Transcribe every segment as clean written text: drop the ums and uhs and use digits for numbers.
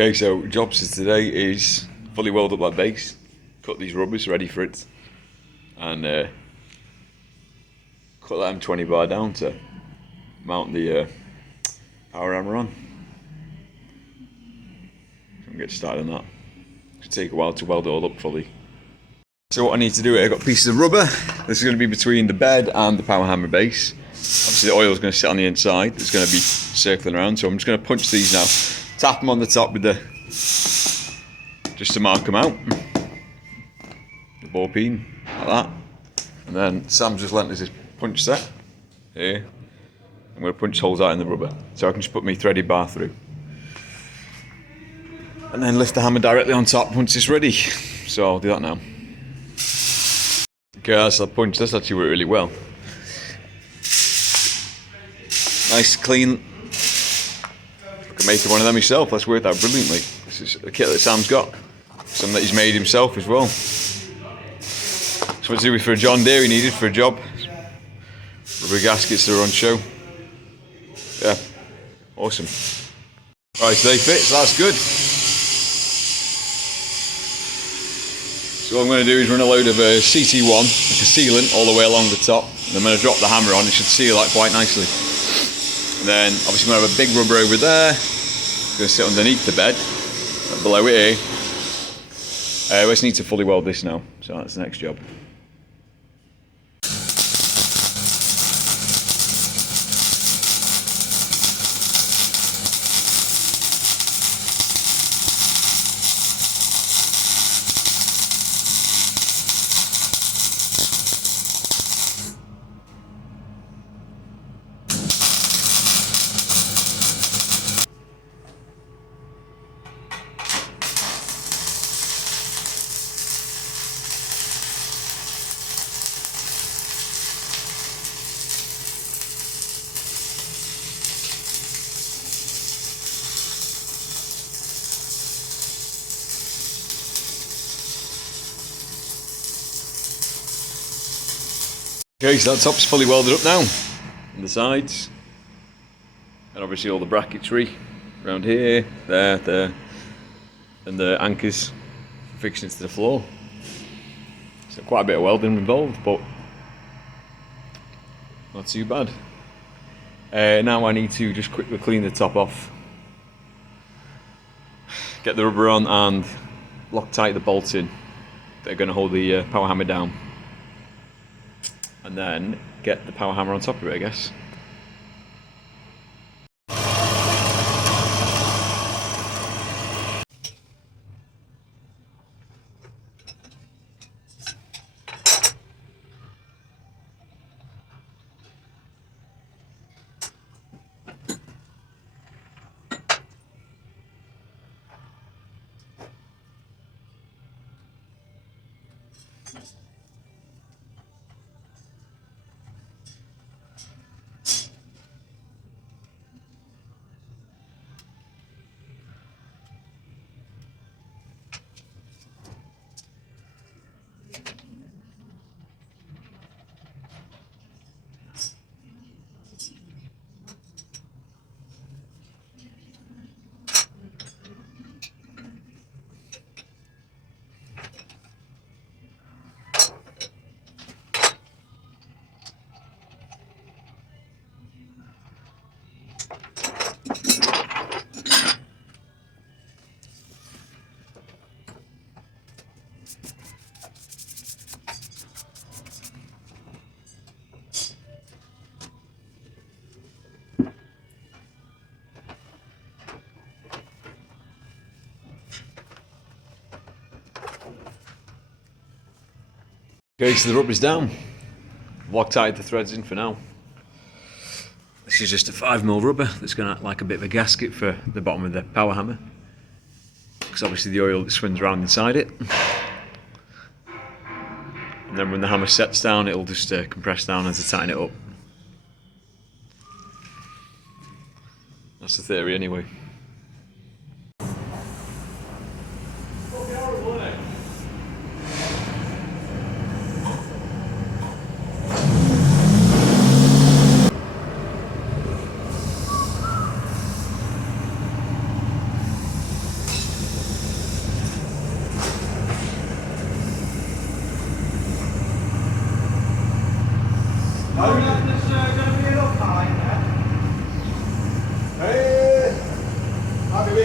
Okay, so jobs for today is fully weld up that base, cut these rubbers ready for it, and cut that M20 bar down to mount the power hammer on. So I'm get started on that. It'll take a while to weld it all up fully. So what I need to do here, I've got pieces of rubber. This is going to be between the bed and the power hammer base. Obviously the oil is going to sit on the inside. It's going to be circling around, so I'm just going to punch these now. Tap them on the top with the, just to mark them out. The ball peen, like that. And then Sam's just lent us this punch set here. I'm going to punch holes out in the rubber, so I can just put my threaded bar through. And then lift the hammer directly on top once it's ready. So I'll do that now. Okay, that's the punch. That's actually worked really well. Nice, clean. I can make one of them myself. That's worked out brilliantly. This is a kit that Sam's got. Some that he's made himself as well. So what's it for a John Deere he needed for a job. Rubber gaskets that are on show. Yeah, awesome. Right, so they fit, so that's good. So what I'm going to do is run a load of CT1, like a sealant, all the way along the top. And I'm going to drop the hammer on. It should seal that quite nicely. And then obviously I'm going to have a big rubber over there. It's going to sit underneath the bed, below it here. We just need to fully weld this now, so that's the next job. Okay, so that top's fully welded up now, on the sides, and obviously all the bracketry around here, there, and the anchors fixing it to the floor. So quite a bit of welding involved, but not too bad. Now I need to just quickly clean the top off, get the rubber on and lock tight the bolts in. They're going to hold the power hammer down. And then get the power hammer on top of it, I guess. Okay, so the rubber's down. Lock tight the threads in for now. This is just a 5mm rubber that's going to act like a bit of a gasket for the bottom of the power hammer, because obviously the oil swims around inside it. And then when the hammer sets down, it'll just compress down as I tighten it up. That's the theory anyway.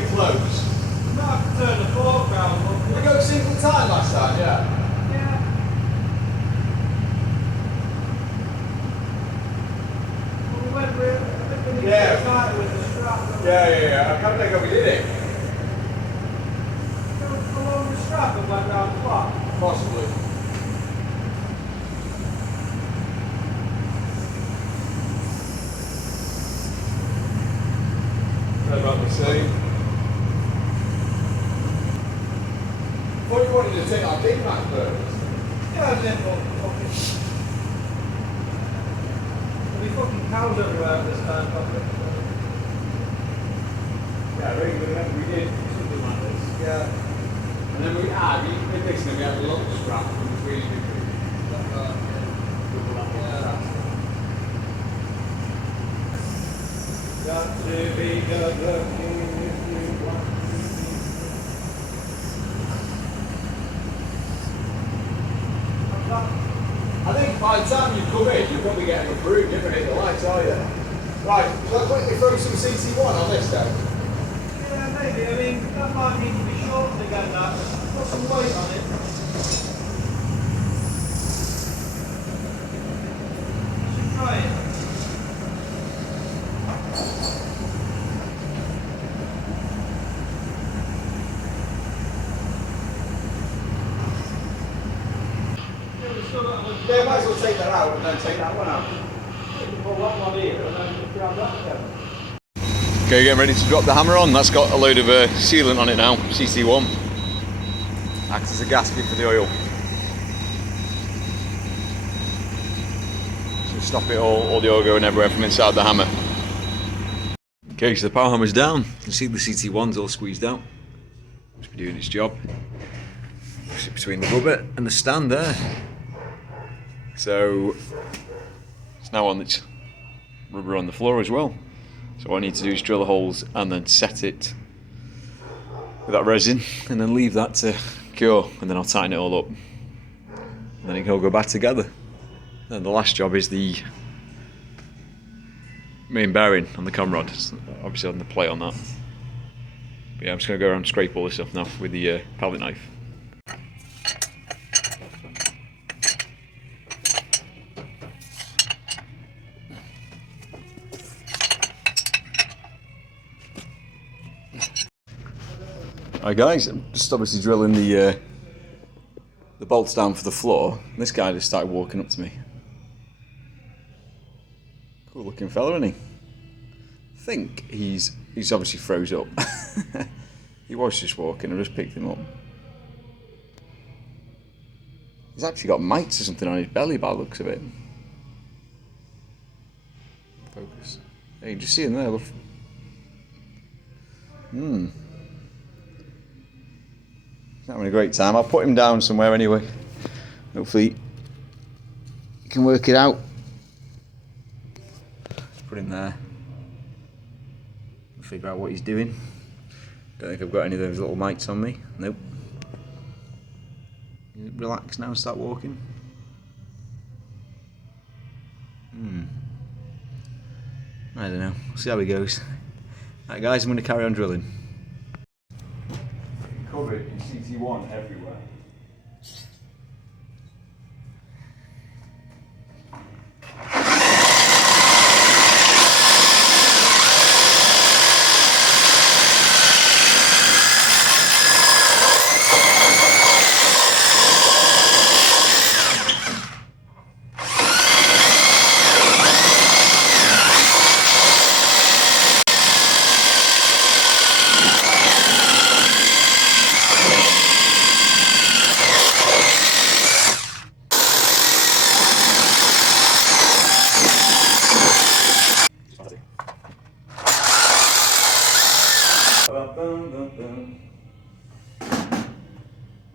bit close. You might have to turn the fork round. Did we go single time last time? Yeah. Yeah. Well, we went with it. Yeah. Tight with the strap. Yeah. I can't think how we did it. Along the strap and went round flat. Possibly. About the same. What you wanted to take our big Mac first? Yeah, and then fucking. There'll be fucking cows everywhere this time, probably. Yeah, I really remember we did something like this. Yeah. And then we did this and then we had a lot of scrap and it was really good. Got to be good looking if you want to be. I think by the time you come in, you're probably getting approved. You haven't hit the lights, are you? Right, shall I quickly throw some CC1 on this then? Yeah, maybe. I mean, that might need to be shortened again, that. Put some weight on it. You should try it. Yeah, might as well take that out and then take that one out. Pull that one here and then grab that together. Okay, getting ready to drop the hammer on. That's got a load of sealant on it now, CC1. Acts as a gasket for the oil. So stop it all the oil going everywhere from inside the hammer. Okay, so the power hammer's down. You can see the CT1's all squeezed out. Must be doing its job. Push it between the rubber and the stand there. So it's now on its rubber on the floor as well. So what I need to do is drill the holes and then set it with that resin and then leave that to cure, and then I'll tighten it all up and then it can all go back together. And the last job is the main bearing on the com rod, obviously on the plate on that. But yeah, I'm just going to go around and scrape all this stuff now with the palette knife. Alright guys, I'm just obviously drilling the bolts down for the floor. This guy just started walking up to me. Cool looking fella, isn't he? I think he's obviously froze up. He was just walking, I just picked him up. He's actually got mites or something on his belly by the looks of it. Focus. Yeah, you can just see him there, look. He's having a great time. I'll put him down somewhere anyway. Hopefully you can work it out. Just put him there. Figure out what he's doing. Don't think I've got any of those little mites on me. Nope. Relax now and start walking. I don't know. We'll see how he goes. Alright guys, I'm going to carry on drilling. Covered in CT1 everywhere.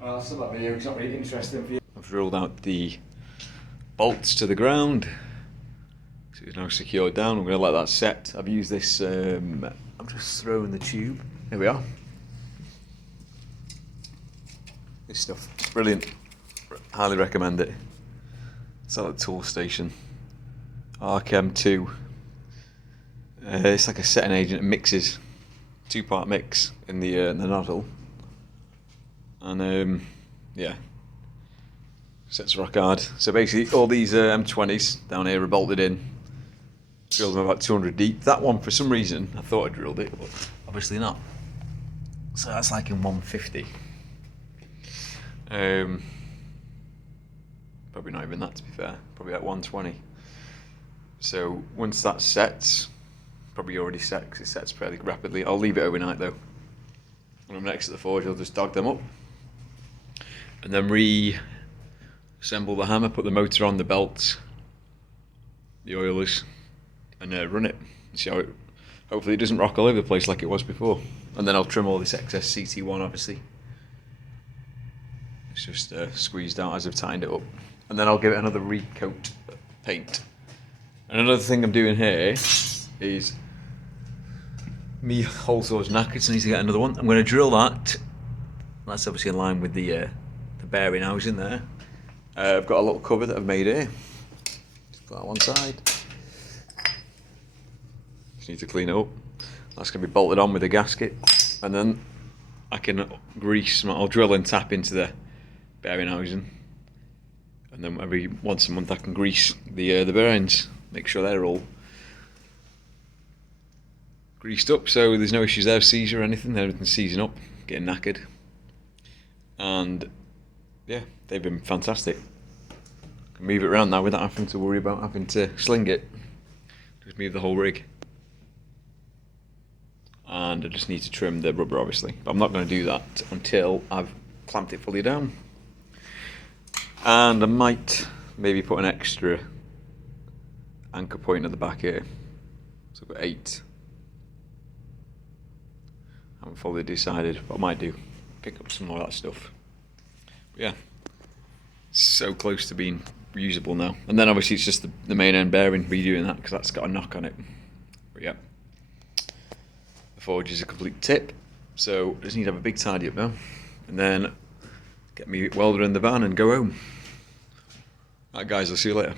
Well, that's that video, it's not really interesting for you. I've rolled out the bolts to the ground, so it's now secured down. I'm going to let that set. I've used this, I'm just throwing the tube. Here we are. This stuff, brilliant. Highly recommend it. It's at the tool station. Archem 2. It's like a setting agent, it mixes. 2-part mix in the nozzle, and yeah, sets rock hard. So basically, all these M20s down here are bolted in. Drilled them about 200 deep. That one, for some reason, I thought I drilled it, but obviously not. So that's like in 150. Probably not even that, to be fair. Probably at 120. So once that sets, probably already set because it sets fairly rapidly. I'll leave it overnight though. When I'm next to the forge, I'll just dog them up and then reassemble the hammer, put the motor on, the belts, the oilers, and run it. See how it. Hopefully it doesn't rock all over the place like it was before. And then I'll trim all this excess CT1, obviously. It's just squeezed out as I've tightened it up. And then I'll give it another recoat paint. And another thing I'm doing here is me hole saw's knackered, so I need to get another one. I'm going to drill that. That's obviously in line with the bearing housing there. I've got a little cover that I've made here. Just put that one side. Just need to clean it up. That's going to be bolted on with a gasket, and then I can grease. I'll drill and tap into the bearing housing, and then every once a month I can grease the bearings. Make sure they're all greased up, so there's no issues there of seize or anything. Everything's seizing up, getting knackered, and yeah, they've been fantastic. I can move it around now without having to worry about having to sling it. Just move the whole rig. And I just need to trim the rubber, obviously, but I'm not going to do that until I've clamped it fully down. And I might maybe put an extra anchor point at the back here. So I've got 8. I haven't fully decided what I might do. Pick up some more of that stuff. But yeah, so close to being reusable now. And then obviously it's just the main end bearing, redoing that because that's got a knock on it. But yeah, the forge is a complete tip. So I just need to have a big tidy up now, and then get me welder in the van and go home. Alright guys, I'll see you later.